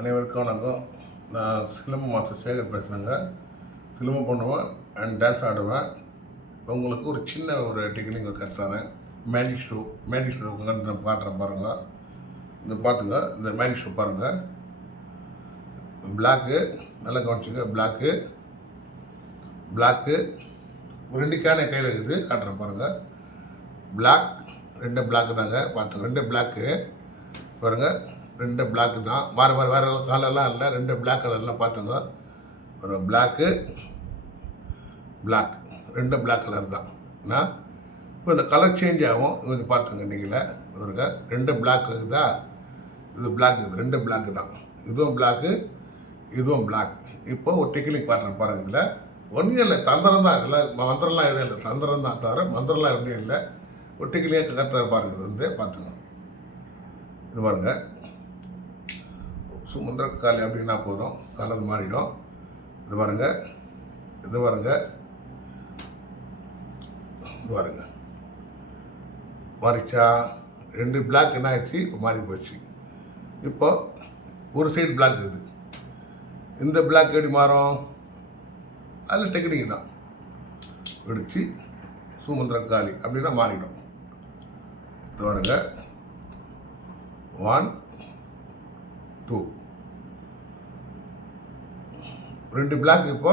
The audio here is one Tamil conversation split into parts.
அனைவருக்கும் வணக்கம். நான் சிலம்பம் மாஸ்டர் சேகர் பேசுகிறேங்க. சிலம்பம் பண்ணுவேன் அண்ட் டான்ஸ் ஆடுவேன். உங்களுக்கு ஒரு சின்ன ஒரு டெக்னிக் கற்றுறேன். மேஜிக் ஷோ நான் காட்டுறேன் பாருங்கள். இந்த பார்த்துங்க, இந்த மேஜிக் ஷோ பாருங்கள். பிளாக்கு நல்லா கவனிச்சுங்க. பிளாக்கு 2 கேனை கையில் இருக்குது, காட்டுறேன் பாருங்கள். பிளாக் 2 பிளாக்கு தாங்க, பார்த்துங்க. 2 பிளாக்கு பாருங்கள், 2 பிளாக்கு தான். வேறு கலர்லாம் இல்லை, 2 பிளாக் கலர்லாம் பார்த்துங்க. ஒரு பிளாக்கு 2 பிளாக் கலர் தான். நான் இப்போ இந்த கலர் சேஞ்ச் ஆகும், இது பார்த்துங்க. நீங்களே பாருங்க, 2 பிளாக் இருக்குதா, இது பிளாக், இது 2 பிளாக்கு தான். இதுவும் பிளாக்கு, இதுவும் பிளாக். இப்போ ஒரு டெக்னிக் பாட்டுறேன் பாருங்கள். இதில் ஒன்றும் இல்லை, தந்திரம் தான். இதில் மந்திரம்லாம் எதுவும் இல்லை, தந்திரம் தான் தவிர மந்திரம்லாம் ஒன்றும் இல்லை. ஒரு டெக்னிக் கற்றுற பாருங்கள். இது வந்து பார்த்துங்க. இது பாருங்கள், சுமந்திரக்காளி அப்படின்னா போதும், கலர் மாறிடும். இது பாருங்க, மாறிச்சா. 2 பிளாக் என்ன ஆயிடுச்சு, இப்போ மாறி போச்சு. இப்போ ஒரு சைடு பிளாக் இருக்குது. இந்த பிளாக் எப்படி மாறும், அதில் டெக்னிக் தான். வெடிச்சு சுமந்திரக்காளி அப்படின்னா மாறிடும். இது பாருங்க, 1 2 2 பிளாக். இப்போ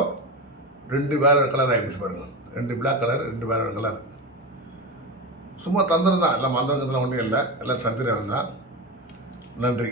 2 வேறு கலர் ஆகிடுச்சு பாருங்கள். 2 பிளாக் கலர், 2 வேறு கலர். சும்மா தந்திரம் தான், எல்லாம் மந்திரங்கள்லாம் ஒன்றும் இல்லை, எல்லாம் தந்திரம் தான். நன்றி.